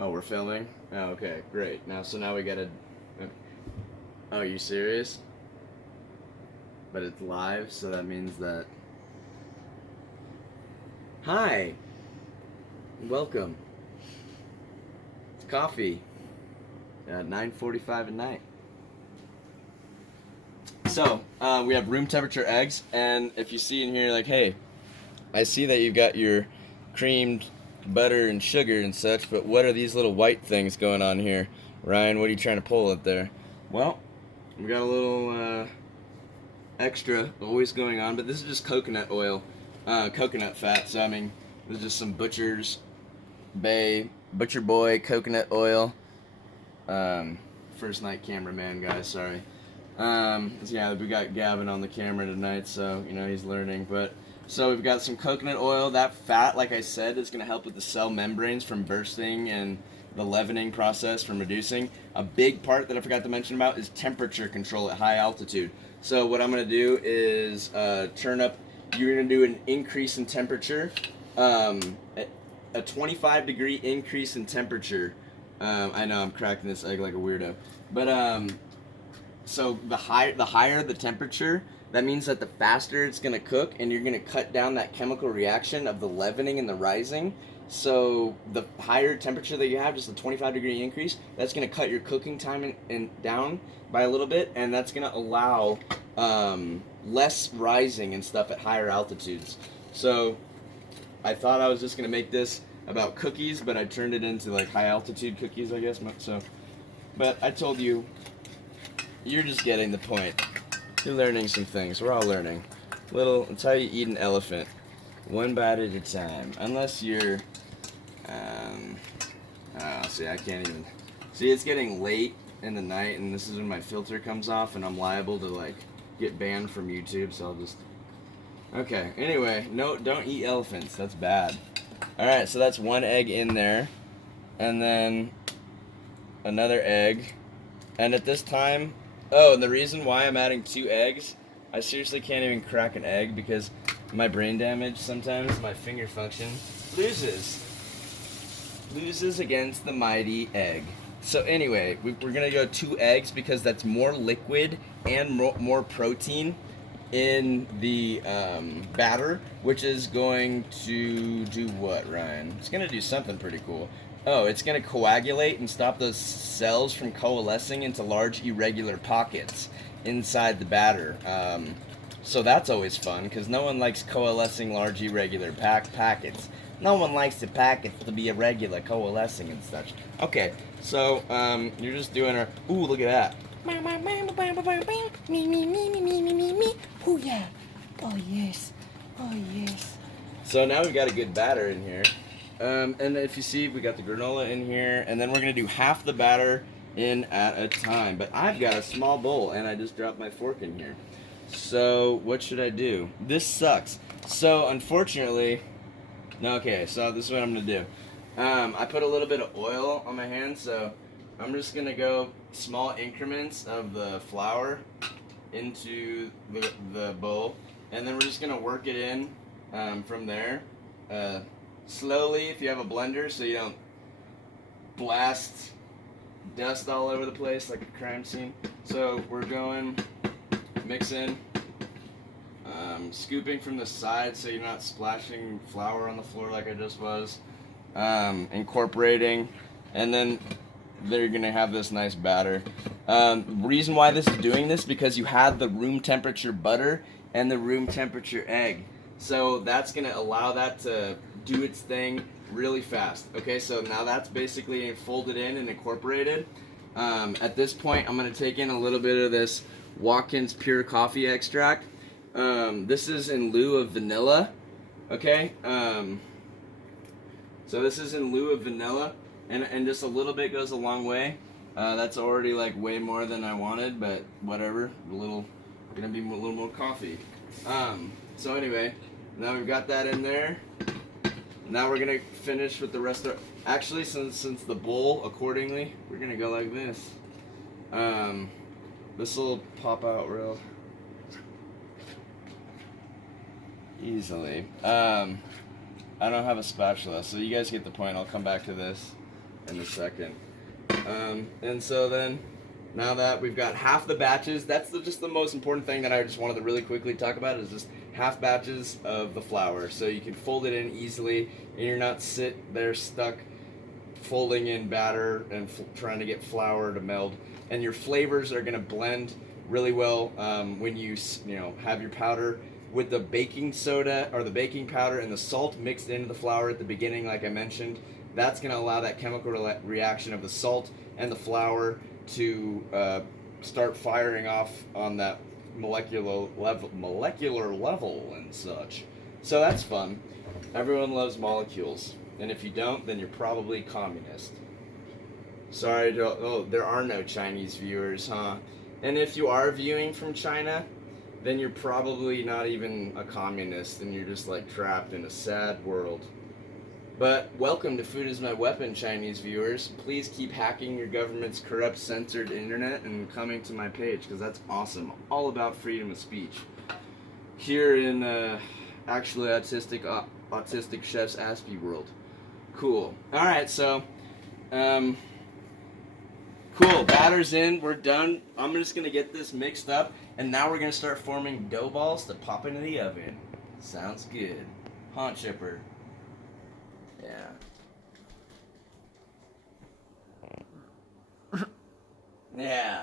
Oh, we're filming? Oh, okay, great. Now we gotta. Oh, you serious? But it's live, so that means that. Hi! Welcome. It's coffee at 9:45 at night. So, we have room temperature eggs, and if you see in here, like, hey, I see that you've got your creamed butter and sugar and such, but what are these little white things going on here? Ryan, what are you trying to pull up there? Well, we got a little extra always going on, but this is just coconut oil, coconut fat. So, I mean, this is just some Butcher Boy coconut oil. First night cameraman, guys, sorry. Yeah, we got Gaven on the camera tonight, so, he's learning, but... So we've got some coconut oil. That fat, like I said, is going to help with the cell membranes from bursting and the leavening process from reducing. A big part that I forgot to mention about is temperature control at high altitude. So what I'm going to do is turn up, you're going to do an increase in temperature, a 25 degree increase in temperature. I know I'm cracking this egg like a weirdo, but so the higher the temperature, that means that the faster it's going to cook, and you're going to cut down that chemical reaction of the leavening and the rising. So the higher temperature that you have, just a 25 degree increase, that's going to cut your cooking time down by a little bit, and that's going to allow less rising and stuff at higher altitudes. So I thought I was just going to make this about cookies, but I turned it into like high altitude cookies, I guess. So, but I told you, you're just getting the point. You're learning some things. We're all learning. It's how you eat an elephant. One bite at a time. Unless you're, see, I can't even. See, it's getting late in the night, and this is when my filter comes off, and I'm liable to, like, get banned from YouTube, so I'll just. Okay, anyway, no, don't eat elephants. That's bad. Alright, so that's one egg in there. And then another egg. And at this time. Oh, and the reason why I'm adding 2 eggs, I seriously can't even crack an egg because my brain damage sometimes, my finger function, loses against the mighty egg. So anyway, we're going to go 2 eggs because that's more liquid and more protein in the batter, which is going to do what, Ryan? It's going to do something pretty cool. Oh, it's going to coagulate and stop those cells from coalescing into large irregular pockets inside the batter. So that's always fun, because no one likes coalescing large irregular packets. No one likes the packets to be irregular, coalescing and such. Okay, so you're just doing a... Ooh, look at that. Oh yeah. Oh yes. Oh yes. So now we've got a good batter in here. And if you see, we got the granola in here, and then we're going to do half the batter in at a time. But I've got a small bowl, and I just dropped my fork in here. So what should I do? This sucks. So unfortunately, no, okay, so this is what I'm going to do. I put a little bit of oil on my hand, so I'm just going to go small increments of the flour into the bowl, and then we're just going to work it in from there. Slowly, if you have a blender, so you don't blast dust all over the place like a crime scene. So we're going mixing, scooping from the side so you're not splashing flour on the floor like I just was, incorporating, and then they're gonna have this nice batter. Reason why this is doing this, because you had the room temperature butter and the room temperature egg. So that's going to allow that to do its thing really fast. Okay, so now that's basically folded in and incorporated. At this point, I'm going to take in a little bit of this Watkins Pure Coffee Extract. This is in lieu of vanilla. Okay, so this is in lieu of vanilla, and just a little bit goes a long way. That's already like way more than I wanted, but whatever. Gonna be a little more coffee. So anyway, now we've got that in there. Now we're gonna finish with the rest of. Actually, since the bowl accordingly, we're gonna go like this. This will pop out real easily. I don't have a spatula, so you guys get the point. I'll come back to this. in a second. And so then, now that we've got half the batches, that's just the most important thing that I just wanted to really quickly talk about is just half batches of the flour. So you can fold it in easily, and you're not sit there stuck folding in batter and trying to get flour to meld. And your flavors are gonna blend really well when you have your powder with the baking soda or the baking powder and the salt mixed into the flour at the beginning, like I mentioned. That's gonna allow that chemical reaction of the salt and the flour to start firing off on that molecular level and such. So that's fun. Everyone loves molecules, and if you don't, then you're probably communist. Sorry, there are no Chinese viewers, huh? And if you are viewing from China, then you're probably not even a communist, and you're just like trapped in a sad world. But welcome to Food is My Weapon, Chinese viewers. Please keep hacking your government's corrupt, censored internet and coming to my page, because that's awesome. All about freedom of speech. Here in actually autistic chef's Aspie world. Cool. Alright, so cool, batter's in, we're done. I'm just gonna get this mixed up, and now we're gonna start forming dough balls to pop into the oven. Sounds good. Huh, Chipper? Yeah. Yeah.